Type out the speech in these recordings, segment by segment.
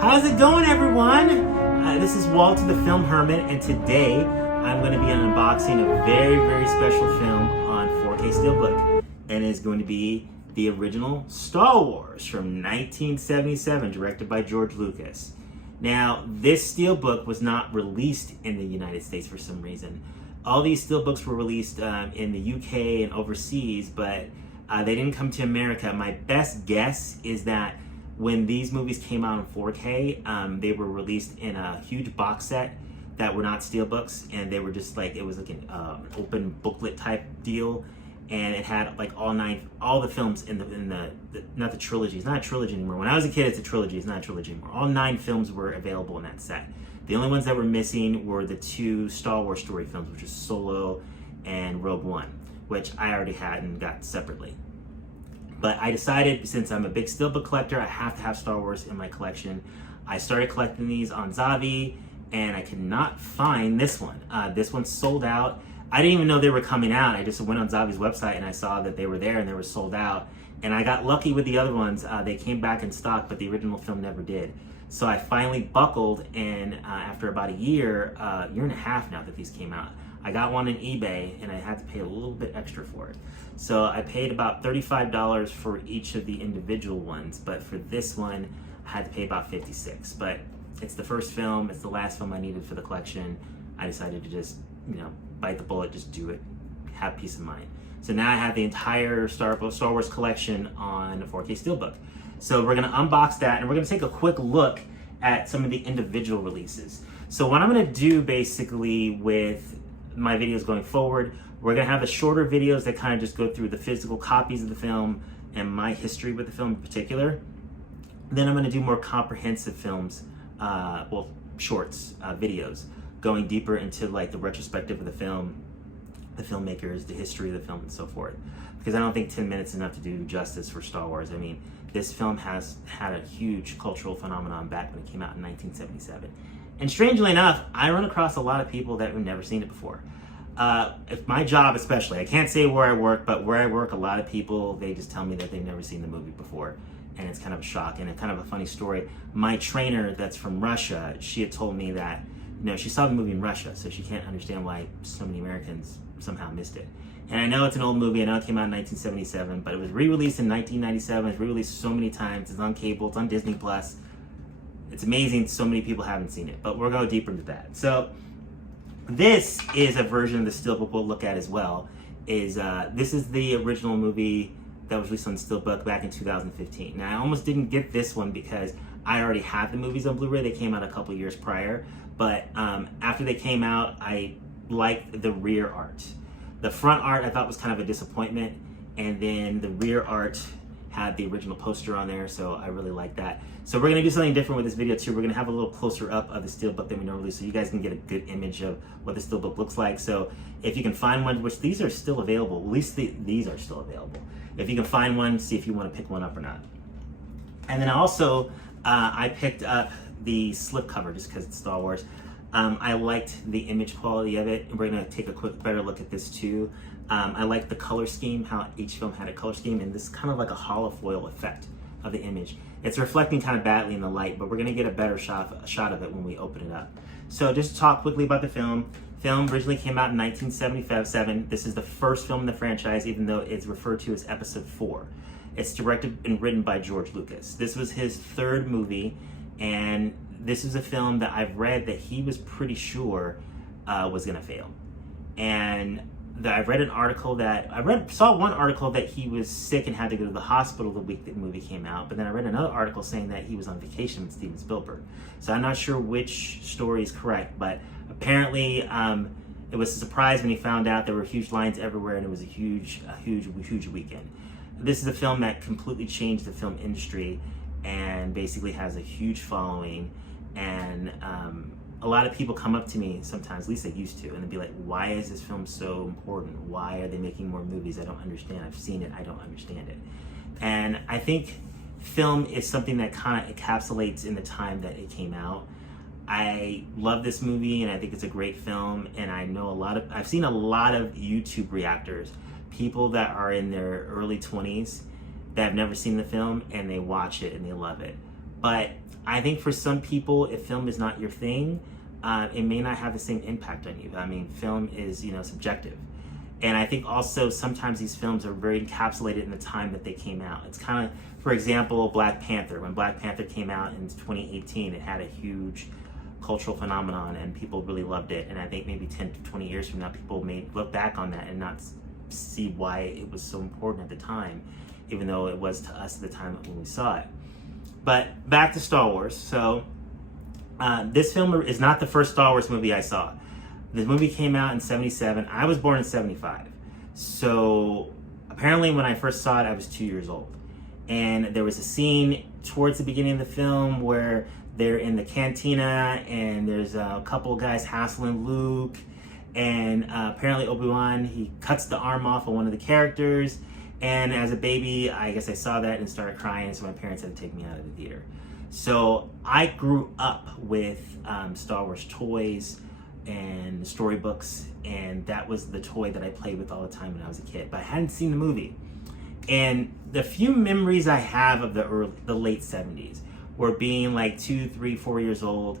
How's it going, everyone? This is Walter the Film Hermit, and today I'm going to be unboxing a very, very special film on 4K Steelbook, and it's going to be the original Star Wars from 1977, directed by George Lucas. Now, this Steelbook was not released in the United States for some reason. All these Steelbooks were released in the UK and overseas, but they didn't come to America. My best guess is that when these movies came out in 4K, they were released in a huge box set that were not Steelbooks, and they were just like, it was like an open booklet type deal, and it had like all the films in the not the trilogy. It's not a trilogy anymore. When I was a kid, it's a trilogy. It's not a trilogy anymore. All 9 films were available in that set. The only ones that were missing were the 2 Star Wars story films, which is Solo and Rogue One, which I already had and got separately. But I decided, since I'm a big Steelbook collector, I have to have Star Wars in my collection. I started collecting these on Zavi, and I could not find this one. This one sold out. I didn't even know they were coming out. I just went on Zavi's website and I saw that they were there and they were sold out. And I got lucky with the other ones. They came back in stock, but the original film never did. So I finally buckled, and after about a year and a half now that these came out, I got one on eBay, and I had to pay a little bit extra for it. So I paid about $35 for each of the individual ones, but for this one, I had to pay about $56. But it's the first film, it's the last film I needed for the collection. I decided to just, bite the bullet, just do it, have peace of mind. So now I have the entire Star Wars collection on 4K Steelbook. So we're gonna unbox that, and we're gonna take a quick look at some of the individual releases. So what I'm gonna do basically with my videos going forward, we're gonna have the shorter videos that kind of just go through the physical copies of the film and my history with the film in particular. Then I'm gonna do more comprehensive films, shorts, videos, going deeper into like the retrospective of the film, the filmmakers, the history of the film, and so forth. Because I don't think 10 minutes is enough to do justice for Star Wars. I mean, this film has had a huge cultural phenomenon back when it came out in 1977. And strangely enough, I run across a lot of people that have never seen it before. If my job especially, I can't say where I work, but where I work, a lot of people, they just tell me that they've never seen the movie before. And it's kind of a shock, and it's kind of a funny story. My trainer that's from Russia, she had told me that, she saw the movie in Russia, so she can't understand why so many Americans somehow missed it. And I know it's an old movie, I know it came out in 1977, but it was re-released in 1997, it's re-released so many times, it's on cable, it's on Disney+. It's amazing so many people haven't seen it, but we'll go deeper into that. So this is a version of the Steelbook we'll look at as well. This is the original movie that was released on Steelbook back in 2015. Now I almost didn't get this one because I already had the movies on Blu-ray. They came out a couple years prior, but after they came out, I liked the rear art. The front art I thought was kind of a disappointment, and then the rear art had the original poster on there, so I really like that. So we're gonna do something different with this video too. We're gonna have a little closer up of the Steelbook than we normally, so you guys can get a good image of what the Steelbook looks like. So if you can find one, which these are still available, at least these are still available. If you can find one, see if you wanna pick one up or not. And then also, I picked up the slipcover just because it's Star Wars. I liked the image quality of it, and we're gonna take a better look at this too. I like the color scheme, how each film had a color scheme, and this is kind of like a holofoil effect of the image. It's reflecting kind of badly in the light, but we're gonna get a better shot of it when we open it up. So just to talk quickly about the film. Film originally came out in 1977. This is the first film in the franchise, even though it's referred to as Episode 4. It's directed and written by George Lucas. This was his 3rd movie, and this is a film that I've read that he was pretty sure was gonna fail. And I read an article saw one article that he was sick and had to go to the hospital the week that the movie came out, but then I read another article saying that he was on vacation with Steven Spielberg. So I'm not sure which story is correct, but apparently it was a surprise when he found out. There were huge lines everywhere, and it was a huge weekend. This is a film that completely changed the film industry and basically has a huge following, and a lot of people come up to me sometimes, at least they used to, and they'd be like, why is this film so important? Why are they making more movies? I don't understand. I've seen it, I don't understand it. And I think film is something that kind of encapsulates in the time that it came out. I love this movie, and I think it's a great film, and I've seen a lot of YouTube reactors, people that are in their early 20s that have never seen the film, and they watch it and they love it. But I think for some people, if film is not your thing, it may not have the same impact on you. I mean, film is, subjective. And I think also sometimes these films are very encapsulated in the time that they came out. It's kind of, for example, Black Panther. When Black Panther came out in 2018, it had a huge cultural phenomenon and people really loved it. And I think maybe 10 to 20 years from now, people may look back on that and not see why it was so important at the time, even though it was to us at the time when we saw it. But back to Star Wars. So this film is not the first Star Wars movie I saw. The movie came out in 77. I was born in 75. So apparently when I first saw it, I was 2 years old. And there was a scene towards the beginning of the film where they're in the cantina and there's a couple of guys hassling Luke. And apparently Obi-Wan, he cuts the arm off of one of the characters. And as a baby, I guess I saw that and started crying, so my parents had to take me out of the theater. So I grew up with Star Wars toys and storybooks, and that was the toy that I played with all the time when I was a kid. But I hadn't seen the movie. And the few memories I have of the late 70s were being like 2, 3, 4 years old,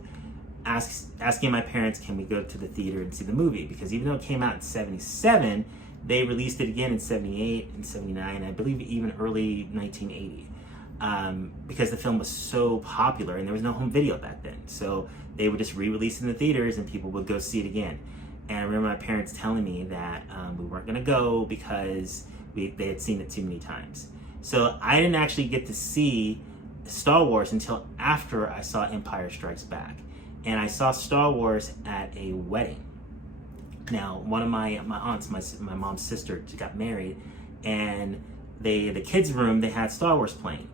asking my parents, can we go to the theater and see the movie? Because even though it came out in 77, they released it again in 78 and 79, I believe even early 1980, because the film was so popular and there was no home video back then. So they would just re-release in the theaters and people would go see it again. And I remember my parents telling me that we weren't gonna go because they had seen it too many times. So I didn't actually get to see Star Wars until after I saw Empire Strikes Back. And I saw Star Wars at a wedding. Now, one of my aunts, my mom's sister, got married, and the kids' room, they had Star Wars playing.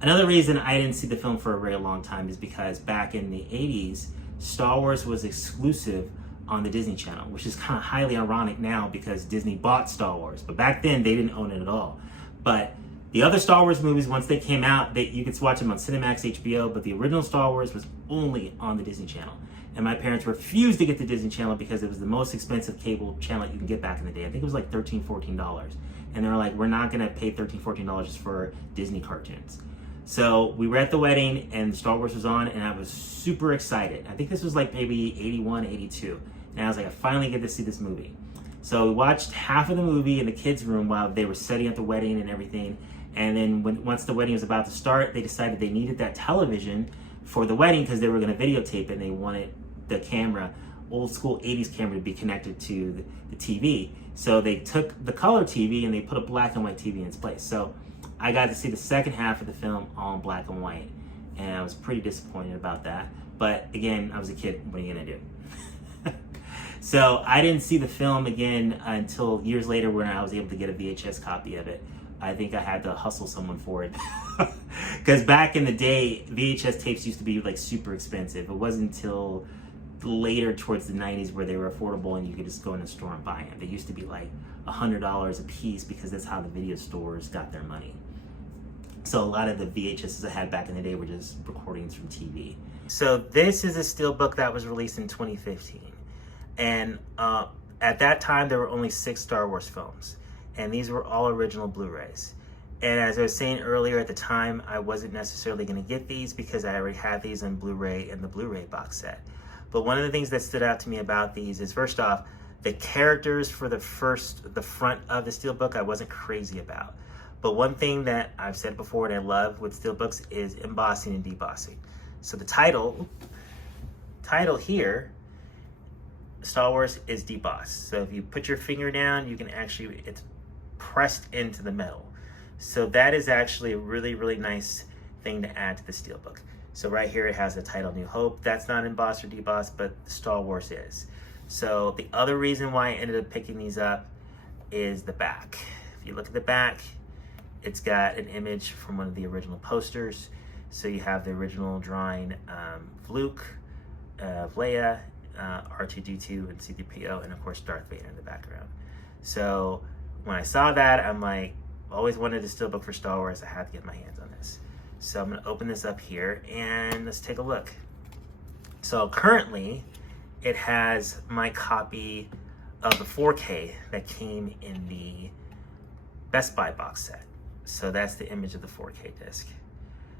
Another reason I didn't see the film for a very long time is because back in the 80s, Star Wars was exclusive on the Disney Channel, which is kind of highly ironic now because Disney bought Star Wars. But back then, they didn't own it at all. But the other Star Wars movies, once they came out, you could watch them on Cinemax, HBO, but the original Star Wars was only on the Disney Channel. And my parents refused to get the Disney Channel because it was the most expensive cable channel you can get back in the day. I think it was like $13, $14. And they were like, we're not gonna pay $13, $14 just for Disney cartoons. So we were at the wedding and Star Wars was on and I was super excited. I think this was like maybe 81, 82. And I was like, I finally get to see this movie. So we watched half of the movie in the kids' room while they were setting up the wedding and everything. And then once the wedding was about to start, they decided they needed that television for the wedding because they were gonna videotape it and they wanted the camera, old school 80s camera, to be connected to the TV. So they took the color TV and they put a black and white TV in its place. So I got to see the second half of the film all in black and white. And I was pretty disappointed about that. But again, I was a kid, what are you gonna do? So I didn't see the film again until years later when I was able to get a VHS copy of it. I think I had to hustle someone for it. Because back in the day, VHS tapes used to be like super expensive. It wasn't until later towards the 90s where they were affordable and you could just go in the store and buy them. They used to be like $100 a piece because that's how the video stores got their money. So a lot of the VHSs I had back in the day were just recordings from TV. So this is a Steelbook that was released in 2015. And at that time, there were only 6 Star Wars films. And these were all original Blu-rays. And as I was saying earlier, at the time, I wasn't necessarily going to get these because I already had these on Blu-ray in the Blu-ray box set. But one of the things that stood out to me about these is, first off, the characters for the front of the Steelbook I wasn't crazy about. But one thing that I've said before and I love with Steelbooks is embossing and debossing. So the title here, Star Wars, is debossed. So if you put your finger down, you can actually, it's pressed into the metal. So that is actually a really, really nice thing to add to the Steelbook. So right here it has the title New Hope. That's not embossed or debossed, but Star Wars is. So the other reason why I ended up picking these up is the back. If you look at the back, it's got an image from one of the original posters. So you have the original drawing of Luke, of Leia, R2-D2 and C-3PO, and of course Darth Vader in the background. So when I saw that, I'm like, always wanted a Steelbook for Star Wars. I have to get my hands on this. So I'm gonna open this up here and let's take a look. So currently it has my copy of the 4K that came in the Best Buy box set. So that's the image of the 4K disc.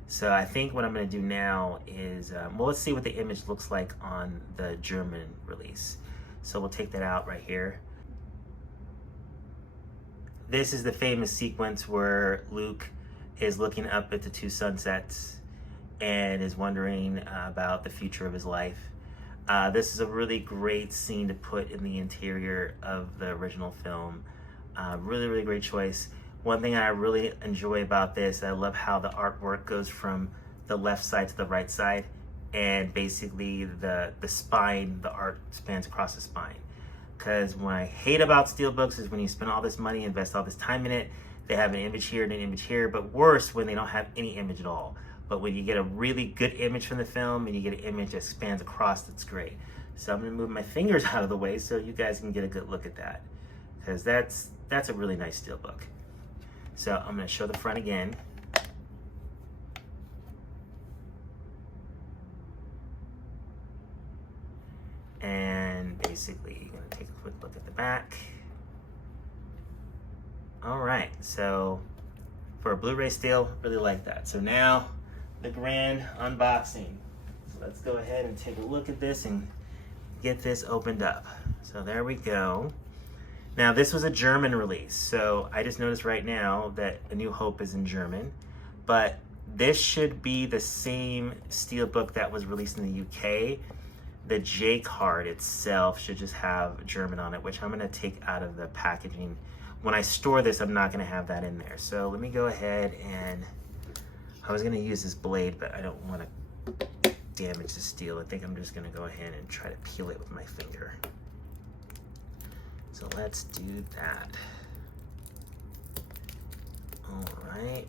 So I think what I'm going to do now is, well, let's see what the image looks like on the German release. So we'll take that out right here. This is the famous sequence where Luke is looking up at the two sunsets and is wondering about the future of his life. This is a really great scene to put in the interior of the original film. Really, really great choice. One thing I really enjoy about this, I love how the artwork goes from the left side to the right side, and basically the spine, the art spans across the spine. Because what I hate about Steelbooks is when you spend all this money, invest all this time in it, they have an image here and an image here, but worse when they don't have any image at all. But when you get a really good image from the film and you get an image that spans across, that's great. So I'm gonna move my fingers out of the way so you guys can get a good look at that. Because that's a really nice Steelbook. So I'm gonna show the front again. And basically, you're gonna take a quick look at the back. All right, so for a Blu-ray steel, really like that. So now, the grand unboxing. So let's go ahead and take a look at this and get this opened up. So there we go. Now this was a German release, so I just noticed right now that A New Hope is in German, but this should be the same Steelbook that was released in the UK. The J card itself should just have German on it, which I'm gonna take out of the packaging. When I store this, I'm not gonna have that in there. So let me go ahead and, I was gonna use this blade, but I don't wanna damage the steel. I think I'm just gonna go ahead and try to peel it with my finger. So let's do that. All right.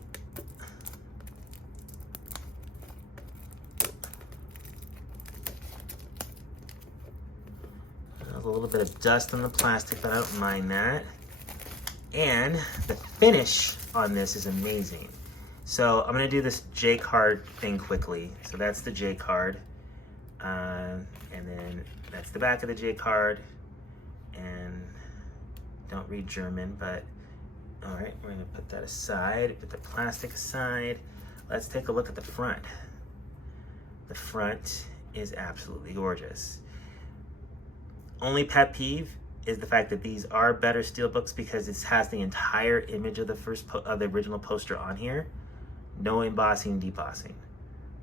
There's a little bit of dust on the plastic, but I don't mind that. And the finish on this is amazing. So I'm gonna do this J card thing quickly. So that's the J card. And then that's the back of the J card. And don't read German, but all right, we're gonna put that aside, put the plastic aside. Let's take a look at the front. The front is absolutely gorgeous. Only pet peeve is the fact that these are better Steelbooks because it has the entire image of the original poster on here. No embossing, debossing.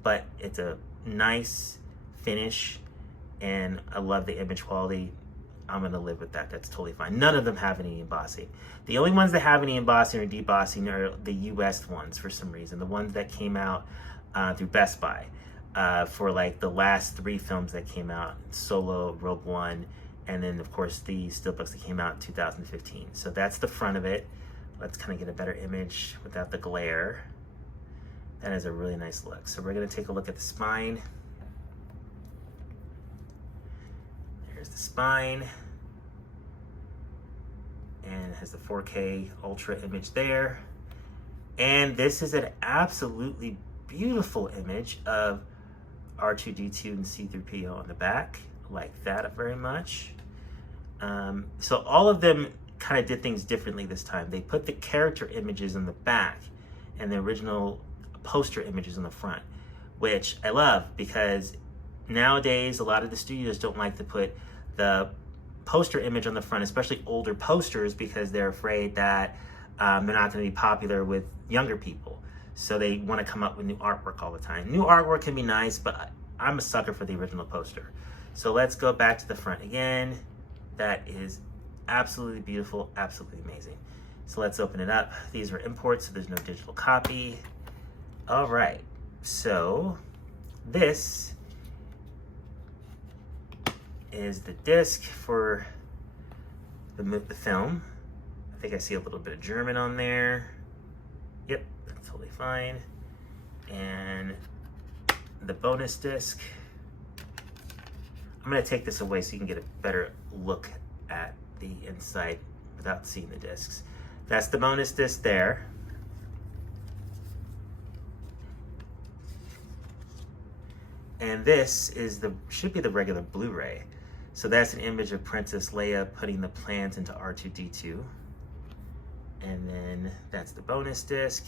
But it's a nice finish and I love the image quality. I'm gonna live with that, that's totally fine. None of them have any embossing. The only ones that have any embossing or debossing are the US ones for some reason. The ones that came out through Best Buy for like the last 3 films that came out, Solo, Rogue One, and then of course the Steelbooks that came out in 2015. So that's the front of it. Let's kind of get a better image without the glare. That is a really nice look. So we're gonna take a look at the spine. There's the spine. And it has the 4K Ultra image there. And this is an absolutely beautiful image of R2-D2 and C-3PO on the back. I like that very much. So all of them kind of did things differently this time. They put the character images in the back and the original poster images in the front, which I love because nowadays a lot of the studios don't like to put the poster image on the front, especially older posters, because they're afraid that they're not going to be popular with younger people. So they want to come up with new artwork all the time. New artwork can be nice, but I'm a sucker for the original poster. So let's go back to the front again. That is absolutely beautiful, absolutely amazing. So let's open it up. These are imports, so there's no digital copy. All right, so this is the disc for the film. I think I see a little bit of German on there. Yep, that's totally fine. And the bonus disc. I'm gonna take this away so you can get a better look at the inside without seeing the discs. That's the bonus disc there. And this is should be the regular Blu-ray. So that's an image of Princess Leia putting the plans into R2-D2. And then that's the bonus disc.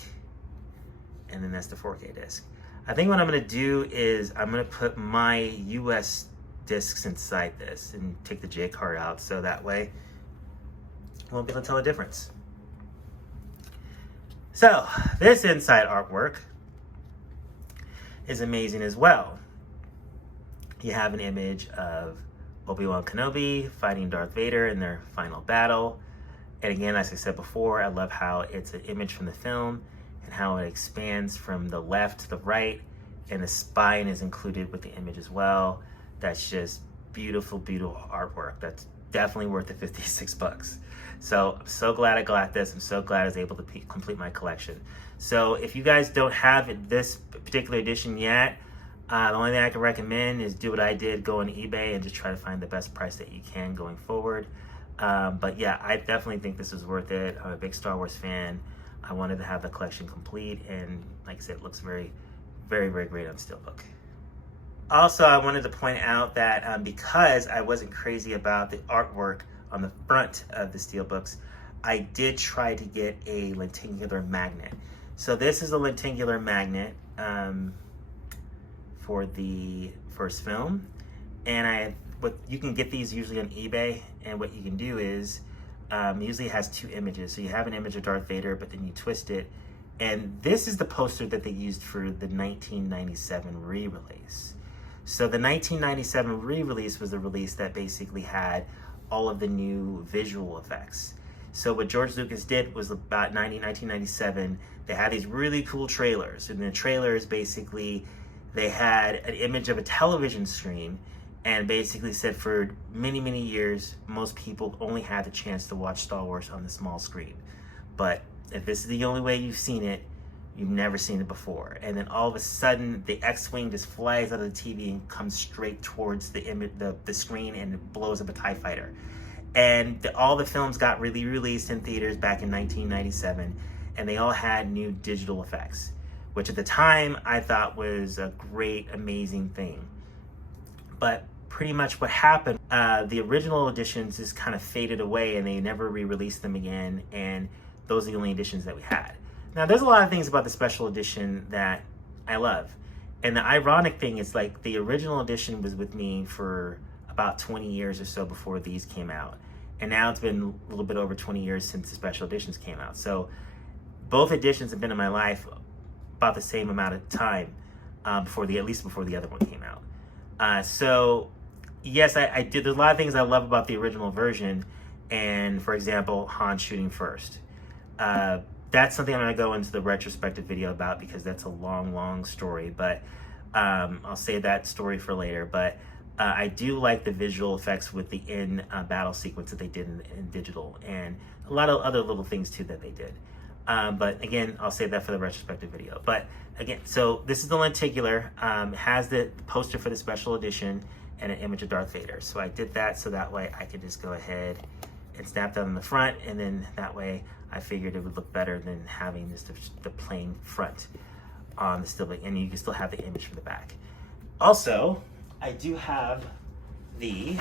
And then that's the 4K disc. I think what I'm gonna do is I'm gonna put my US discs inside this and take the J card out, so that way you won't be able to tell the difference. So this inside artwork is amazing as well. You have an image of Obi-Wan Kenobi fighting Darth Vader in their final battle. And again, as I said before, I love how it's an image from the film and how it expands from the left to the right, and the spine is included with the image as well. That's just beautiful, beautiful artwork. That's definitely worth the 56 bucks. So I'm so glad I got this. I'm so glad I was able to complete my collection. So if you guys don't have this particular edition yet, the only thing I can recommend is do what I did, go on eBay and just try to find the best price that you can going forward. But yeah, I definitely think this is worth it. I'm a big Star Wars fan. I wanted to have the collection complete, and like I said, it looks very, very, very great on Steelbook. Also, I wanted to point out that because I wasn't crazy about the artwork on the front of the Steelbooks, I did try to get a lenticular magnet. So this is a lenticular magnet for the first film, and you can get these usually on eBay, and what you can do is usually it has two images. So you have an image of Darth Vader, but then you twist it, and this is the poster that they used for the 1997 re-release. So the 1997 re-release was the release that basically had all of the new visual effects. So what George Lucas did was about 1997, they had these really cool trailers. And the trailers basically, they had an image of a television screen and basically said for many, many years, most people only had the chance to watch Star Wars on the small screen. But if this is the only way you've seen it, you've never seen it before. And then all of a sudden, the X-Wing just flies out of the TV and comes straight towards the image, the screen, and it blows up a TIE fighter. And all the films got released in theaters back in 1997, and they all had new digital effects, which at the time I thought was a great, amazing thing. But pretty much what happened, the original editions just kind of faded away, and they never re-released them again, and those are the only editions that we had. Now, there's a lot of things about the special edition that I love. And the ironic thing is, like, the original edition was with me for about 20 years or so before these came out. And now it's been a little bit over 20 years since the special editions came out. So both editions have been in my life about the same amount of time, at least before the other one came out. So yes, I did. There's a lot of things I love about the original version. And for example, Han shooting first. That's something I'm going to go into the retrospective video about, because that's a long, long story. But I'll save that story for later. But I do like the visual effects with the battle sequence that they did in digital, and a lot of other little things too that they did. But again, I'll save that for the retrospective video. But again, so this is the lenticular. Has the poster for the special edition and an image of Darth Vader. So I did that so that way I could just go ahead and snap that on the front, and then that way I figured it would look better than having just the plain front on the Steelbook, and you can still have the image for the back. Also, I do have the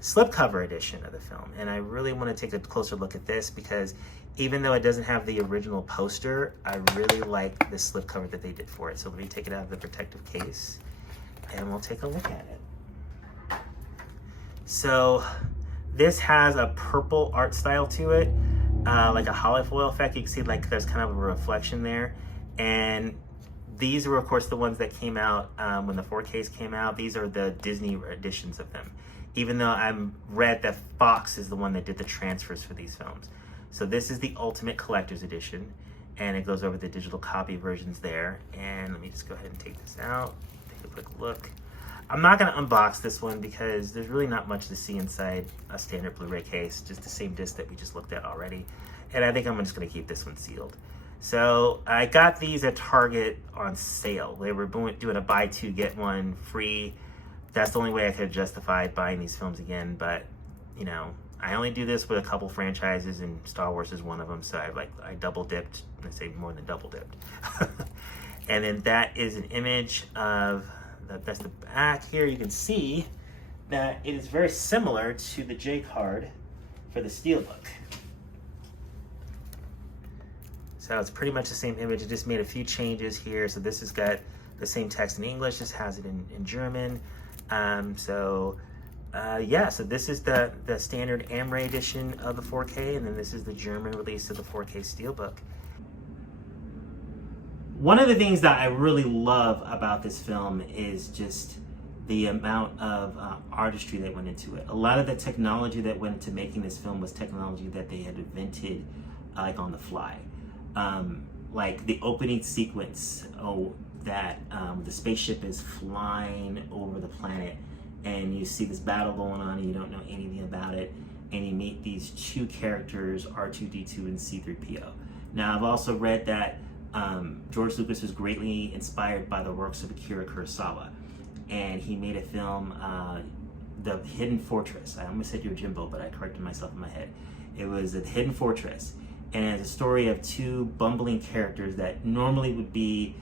slipcover edition of the film, and I really want to take a closer look at this, because even though it doesn't have the original poster, I really like the slipcover that they did for it. So let me take it out of the protective case, and we'll take a look at it. So this has a purple art style to it, like a holofoil effect. You can see like there's kind of a reflection there. And these were, of course, the ones that came out when the 4Ks came out. These are the Disney editions of them, even though I'm read that Fox is the one that did the transfers for these films. So this is the Ultimate Collector's Edition, and it goes over the digital copy versions there. And let me just go ahead and take this out, take a quick look. I'm not going to unbox this one because there's really not much to see inside a standard Blu-ray case, just the same disc that we just looked at already. And I think I'm just going to keep this one sealed. So I got these at Target on sale. They were doing a buy two, get one free. That's the only way I could have justified buying these films again. But, you know, I only do this with a couple franchises, and Star Wars is one of them. So I double dipped. I say more than double dipped. And then that is an image of, that's the back here. You can see that it is very similar to the J card for the Steelbook. So it's pretty much the same image. It just made a few changes here. So this has got the same text in English, just has it in German. Yeah, so this is the standard Amray edition of the 4K, and then this is the German release of the 4K Steelbook. One of the things that I really love about this film is just the amount of artistry that went into it. A lot of the technology that went into making this film was technology that they had invented like on the fly. Like the opening sequence, that the spaceship is flying over the planet and you see this battle going on and you don't know anything about it, and you meet these two characters, R2-D2 and C-3PO. Now I've also read that George Lucas was greatly inspired by the works of Akira Kurosawa, and he made a film, The Hidden Fortress. I almost said Yojimbo, but I corrected myself in my head. It was The Hidden Fortress, and it's a story of two bumbling characters that normally would be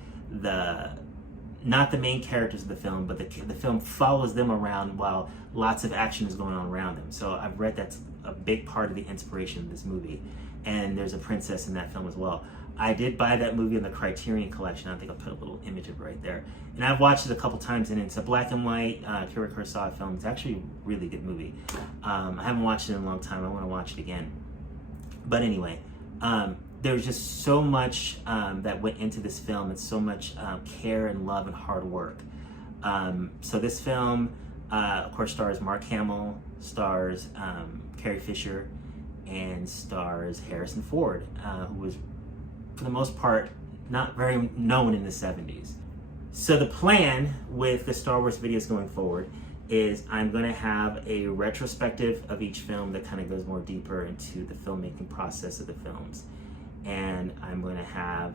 not the main characters of the film, but the film follows them around while lots of action is going on around them. So I've read that's a big part of the inspiration of this movie, and there's a princess in that film as well. I did buy that movie in the Criterion Collection. I think I'll put a little image of it right there. And I've watched it a couple times, and it's a black and white Akira Kurosawa film. It's actually a really good movie. I haven't watched it in a long time. I want to watch it again. But anyway, there's just so much that went into this film, and so much care and love and hard work. So this film, of course, stars Mark Hamill, stars Carrie Fisher, and stars Harrison Ford, who was, for the most part, not very known in the 70s. So the plan with the Star Wars videos going forward is I'm going to have a retrospective of each film that kind of goes more deeper into the filmmaking process of the films. And I'm going to have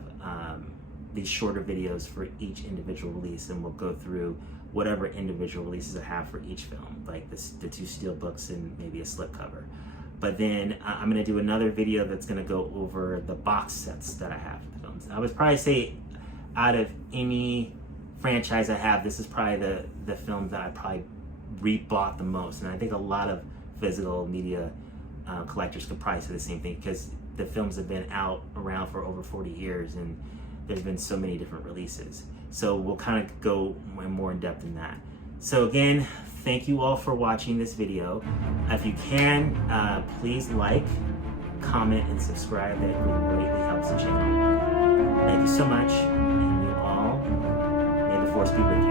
these shorter videos for each individual release, and we'll go through whatever individual releases I have for each film, like the two Steelbooks and maybe a slipcover. But then I'm going to do another video that's going to go over the box sets that I have for the films. I would probably say out of any franchise I have, this is probably the film that I probably rebought the most. And I think a lot of physical media collectors could probably say the same thing, because the films have been around for over 40 years, and there's been so many different releases. So we'll kind of go more in depth in that. So again, thank you all for watching this video. If you can, please like, comment, and subscribe. That greatly helps the channel. Thank you so much, and you all, may the force be with you.